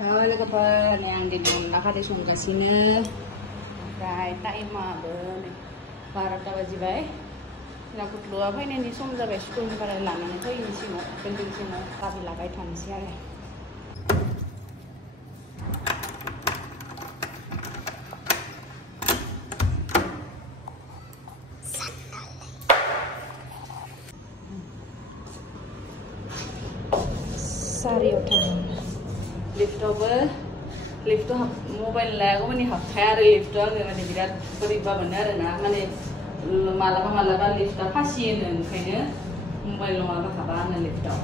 लोगोफोर नै आं दिनै अनला खारै संगासिनो ओमफ्राय टाइमाबो नै 12ता बाजिबाय जोंना गुथलुआ फैनायनि सम जाबाय स्कुलनिफ्राय लानानै फैयिनि सिगाङाव बिल्डिं सिङाव गाबि लाबाय थानोसै आरो सारियाव थाङो लिफ्टआव मबाइल लायागौ माने हाबखाया आरो लिफ्टआव आङो माने बिराद बोरैबा मोनो आरो ना माने मालाबा लिफ्टआ फासियोनो ओंखायनो मबाइल नङाबा हाबा आङो लिफ्टआव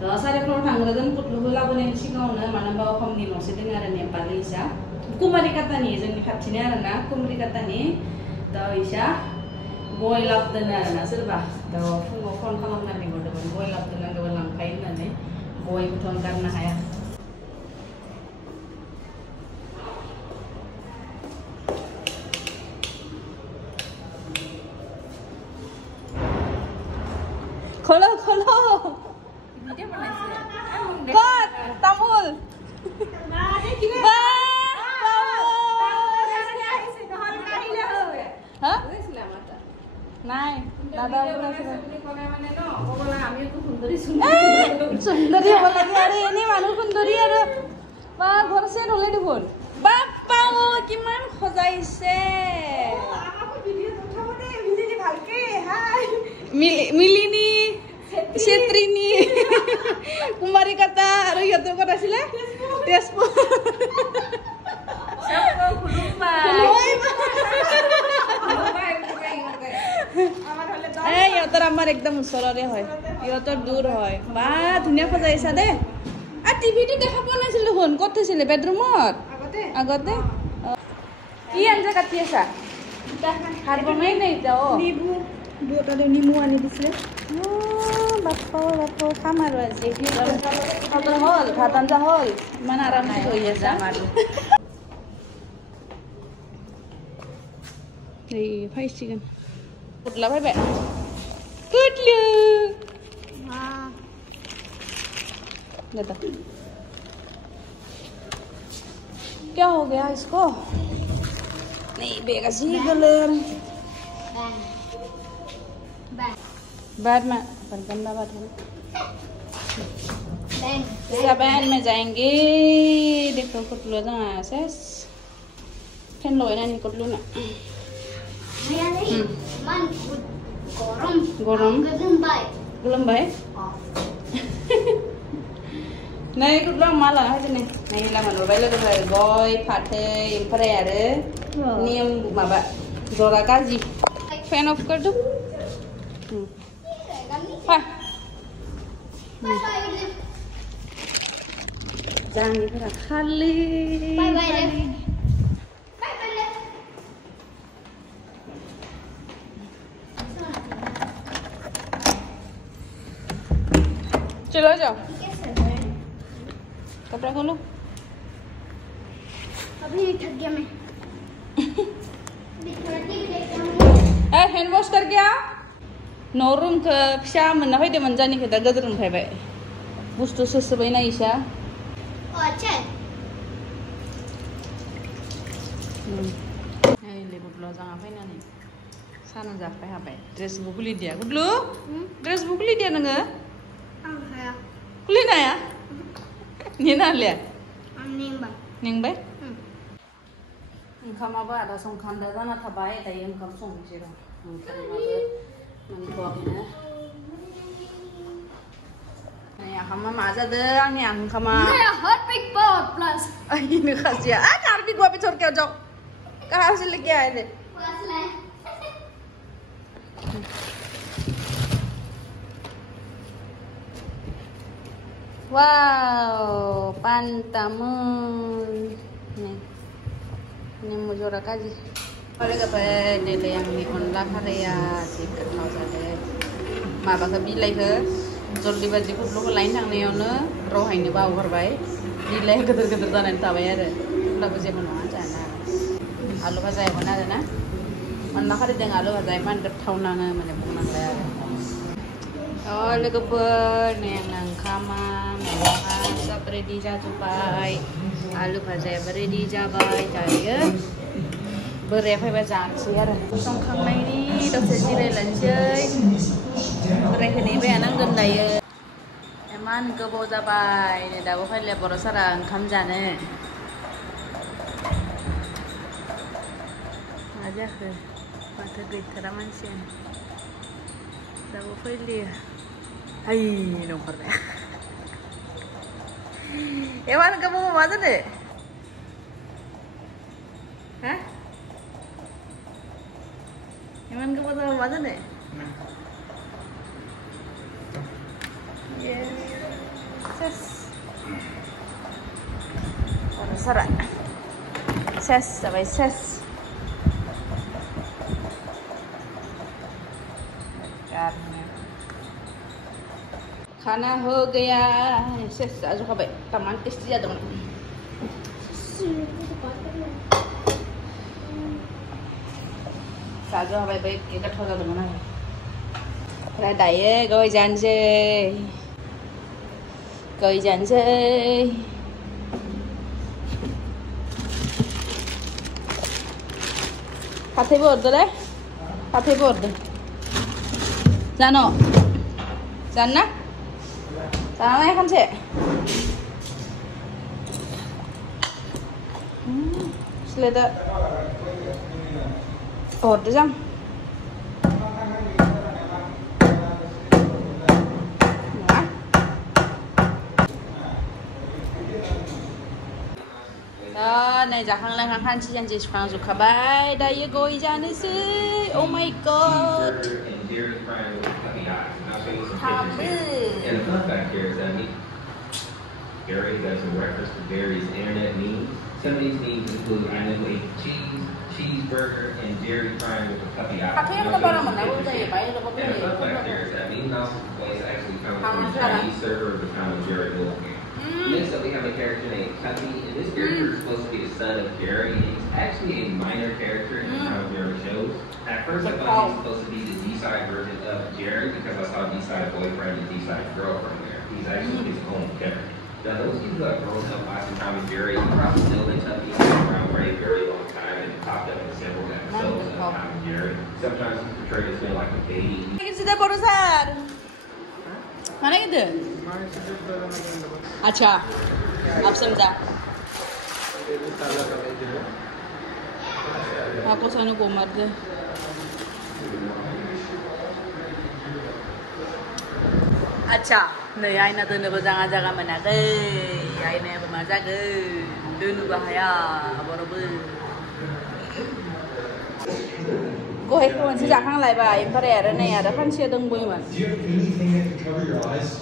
दा सारिफ्राव थांग्रोगोन गुथलुखौ लाबोनायनि सिगाङावनो मानो होनबा अखमनि न'से दङ आरो नेपालि इसा कुमारिकातानि जोंनि खाथिनि आरो ना कुमारिकातानि दा इसा गय लाबोदों आरो ना सोरबा दा फुङाव फन खालामनानै हरदोंमोन गय लाबोदों नांगौबा लांफायो होननानै गयखौथ' आं गारनो हाया खोलो कत तामुल নাই দাদা সুন্দৰী হ'ব লাগে আৰু এনে মানুহ সুন্দৰী আৰু বা ঘৰ চেট হ'লে দেখোন বাপ্পা কিমান সজাইছে মিলিনী চেত্ৰিনী কুমাৰিকাতা আৰু সিহঁতৰ ক'ত আছিলে তেজপুৰ ইহঁতৰ আমাৰ একদম ওচৰৰে হয় ইহঁতৰ দূৰ হয় বা ধুনীয়া সজাইছা দে আৰু টিভিটো দেখা পোৱা নাছিল দেখোন ক'ত থৈছিলে বেডৰুমত আগতে কি আঞ্জা কাটি আছা ভাত বনাই নাই এতিয়া নেমু আনি দিছিলে বাপ্পা খাম আৰু আজি হ'ল ভাত আঞ্জা হ'ল ইমান আৰামছে হৈ আছে আৰু এই ফাইভ চিকেন कुटला भाई बे कुटलू हाँ देता क्या हो गया इसको नहीं बेगा सी गलर बाद में पर गंदा बात है बैंड में जाएंगे देखो कुटलू जहाँ से फैन लोए ना नहीं कुटलू ना गरम belum baik नै कुटलु मा लाना फैदों नै लामा नुबाय लोगोफोर गय फाथै ओमफ्राय आरो नेम माबा जरा गाजि फैन अफ कर दो जानिफोरा खालि चलो जाओ कपड़ा खोलो अभी थक गया मैं हैंड वॉश करके आ न' रूम खौ फिसा मोनना फैदोंमोन जानिखौ दा गोदोर मोनफैबाय बुस्थु सोसोबायना इसा अच्छा गुडलुआ जाना फैनानै साना जाबाय हाबाय ड्रेसबो खुलिदिया गुडलु ड्रेसबो खुलिदिया नोङो खुलिनो हाया नेनो हालिया नेंबाय ओंखामाबो आदा संखान्दा जाना थाबाय दायो ओंखाम संनोसै र' ओंखामाबो मोनथ'वाखैनो ओंखामा मा जादों आंनि ओंखामा heartbeat power plus ini khasnya heartbeat gua पिछोड़ के जाओ कहाँ से लेके आए थे wow pantamun nih ini mau juara kaji oleh kepada dede yang di onla karya tiket mau jadi माबा का बिलाइ हो जल्दी बाजि कुटलु को लाइन थांनाय यावनो रहायनो बावगारबाय बिलाइ गोदोर गोदोर जानानै थाबाय आरो अब्लाबो जेबो नङा जाना आलु भाजा एवगोन आरो ना अनला खारैजों आलु भाजा इमान गोथाव नाङो माने बुंनांलाय आरो Oh, logoper nih nangkama, melonga, सब ready जाजोब्बाय, आलु भाजायाबो ready जाबाय, दायो बोराया फैबा जानोसै आरो संखांनायनि दसे जिरायलायनोसै बोरायखौ नेबाय नांगोन दायो इमान गोबाव जाबाय नै दाबो फैलिया बर' सारा ओंखाम जानो मा जाखो माथो गैथारा मानसियानो दाबो फैलिया हाय नंखारबाय इमान गोबाव मा जानो ha? Iman ke foto apa tuh deh? Yes, ses. Orang serak. Ses, sampai ses. खाना हो गया ses aja kabe taman tasty जा दो साजो हबाय बै केक गोथाव जादोंमोन आरो ओमफ्राय दायो गय जानोसै फाथैबो हरदोलै फाथैबो हरदो जानो जानना जानानै खानसे सिलेदा hordă jam này जाखांलायखां खानसि जानसि सुखांजोबखाबाय दायो गय जानोसै oh my god थांबो Gary does a reference to Gary's internet memes. Some of these memes include I know a cheeseburger and dairy frying with a puppy eye. And the fun fact here is that meme also actually comes from the Chinese server of the town of Jerry Wolfgang. Next up we have a character named Tuppy, and this character is supposed to be the son of Gary, and he's actually a minor character in the Town of Jerry shows. At first I thought he was supposed to be the D-side version of Jerry because I saw D-side boyfriend and D-side girlfriend there. He's actually his own character. Now those of you who have grown up watching Tom and Jerry, you probably know that Tuppy has been around for a very long time and popped up in several episodes of Tom and Jerry. Sometimes he's portrayed as being like a baby. sudah bosan. Mana gitu? अच्छा आप समझा aku sana komar deh अच्छा नै आइना दोनोबो जागा मोनाखै आइनायाबो मा जागोन दोनोबो हाया बर'बो गयखौ मोनसे जाखांलायबाय ओमफ्राय आरो नै आरो खानसे दंबायोमोन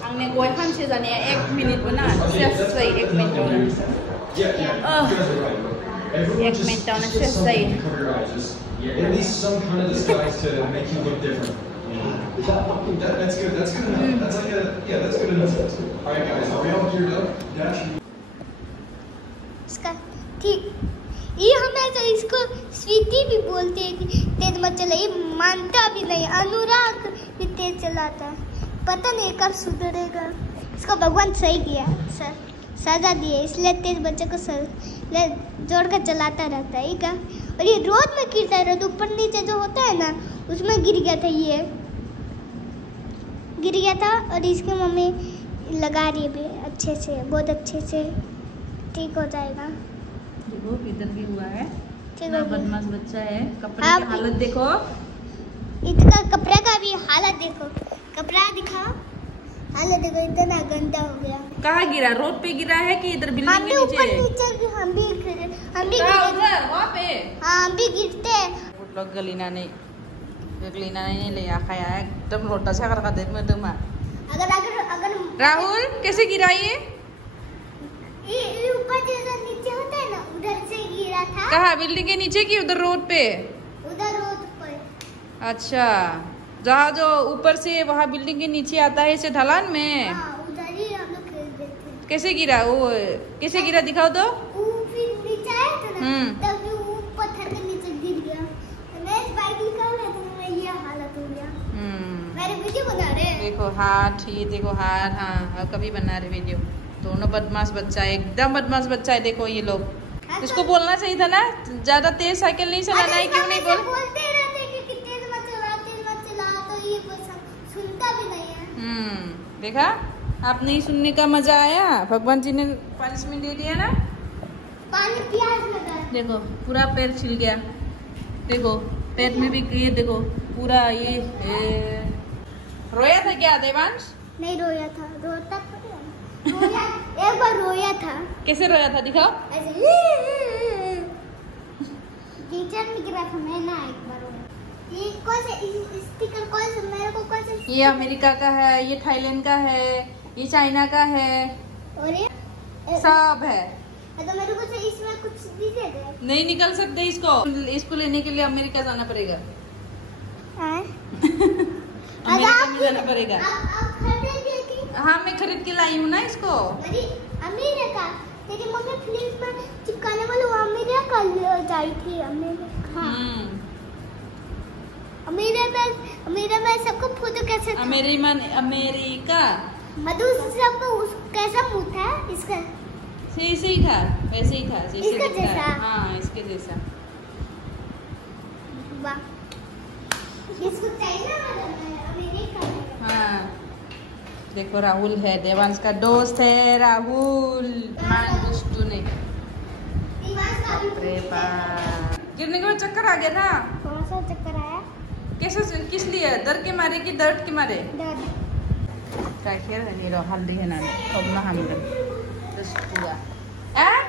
आंनि गय खानसे जानाया 1 मिनिटबो नाङा सेस जायो 1 मिनिटावनो 1 मिनिटावनो सेस जायो At least some kind of disguise to make you look different. That's good. That's good enough. That's like that's good enough. All right, guys, are we all geared up? Dash. ठीक ये हमेशा इसको स्वीटी भी बोलते हैं कि तेज मत चला ये मानता भी नहीं अनुराग भी तेज चलाता है पता नहीं कब सुधरेगा इसको भगवान सही दिया सजा दिए इसलिए तेज बच्चे को जोड़ कर चलाता रहता है क्या और ये रोड में गिरता है रोड ऊपर नीचे जो होता है ना उसमें गिर गया था और इसकी मम्मी लगा रही है भी अच्छे से बहुत अच्छे से ठीक हो जाएगा देखो किधर भी हुआ है कितना बदमाश बच्चा है कपड़े की हालत देखो इसका कपड़े का भी हालत देखो कपड़ा दिखा हालत देखो इतना गंदा हो गया कहाँ गिरा रोड पे गिरा है कि इधर बिल्डिंग के नीचे हम भी वहाँ पे हम भी गिरते लोग गोग्लैनानै ले आखाया एकदम रोटा सागर का देख मोदोमा अगर राहुल कैसे गिरा ये ऊपर जैसा नीचे होता है ना उधर से गिरा था कहाँ बिल्डिंग के नीचे की उधर रोड पे उधर रोड पर अच्छा जहाँ जो ऊपर से वहाँ बिल्डिंग के नीचे आता है इसे ढलान में उधर ही हम लोग खेलते थे कैसे गिरा वो कैसे गिरा दिखाओ तो फिर नीचे आया था ना तब वो पत्थर के नीचे गिर गया मैं बाइक निकाल रहा था ये हालत हो गया मेरे वीडियो बना रहे देखो हाथ, ये देखो हाथ। हाँ अब कभी बना रहे वीडियो। दोनों बदमाश बच्चा है, एकदम बदमाश बच्चा है। देखो ये लोग, इसको बोलना चाहिए था ना ज्यादा तेज साइकिल नहीं चलाना है। क्यों नहीं बोलते रहते कि तेज मत चला, तो ये सुनता भी नहीं है। देखा, आप नहीं सुनने का मजा आया। भगवान जी ने पनिशमेंट दे दिया ना। पानी प्याज लगा, देखो पूरा पैर छिल गया। देखो पैर में भी ये देखो पूरा ये रोया था क्या देवांश? नहीं रोया था, रोता रोया, एक बार रोया था। कैसे रोया था दिखाओ। ऐसे कीचड़ में गिरा था मैं ना, एक बार रोया। ये कौन से स्टिकर, कौन से मेरे को कौन से? ये अमेरिका का है, ये थाईलैंड का है, ये चाइना का है, और ये सब है। तो मेरे को से इसमें कुछ दीजिए दे। नहीं निकल सकते इसको लेने के लिए अमेरिका जाना पड़ेगा। अमेरिका में जाना पड़ेगा। आप खरीदेंगे कि? हाँ मैं खरीद के लाई हूँ ना इसको। अमेरिका, तेरी मम्मी फिल्म में चिपकाने वाले वो अमेरिका जाई थी। अमेरिका, अमेरिका में सबको फोटो कैसे था? अमेरिका मधु सबको कैसा मुंह था इसका? ऐसे ही था, वैसे ही था, जैसे इसका दिखता है। जैसा? हाँ इसके जैसा। वाह, इसको चाइना वाला अमेरिका में। हाँ देखो राहुल है, देवांश का दोस्त है राहुल। मान दुष्टू ने गिरने के बाद चक्कर आ गया था। कौन सा चक्कर आया? कैसे, किस लिए? डर के मारे कि दर्द के मारे? डर। terakhir ini loh haldihanan obna hamdan terus dua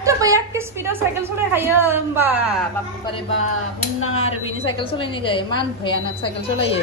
to banyak ke speedo cycle sore hayo mbak bapak pare ba unang arabi ini cycle sore ini gay man bhayanak cycle sore ye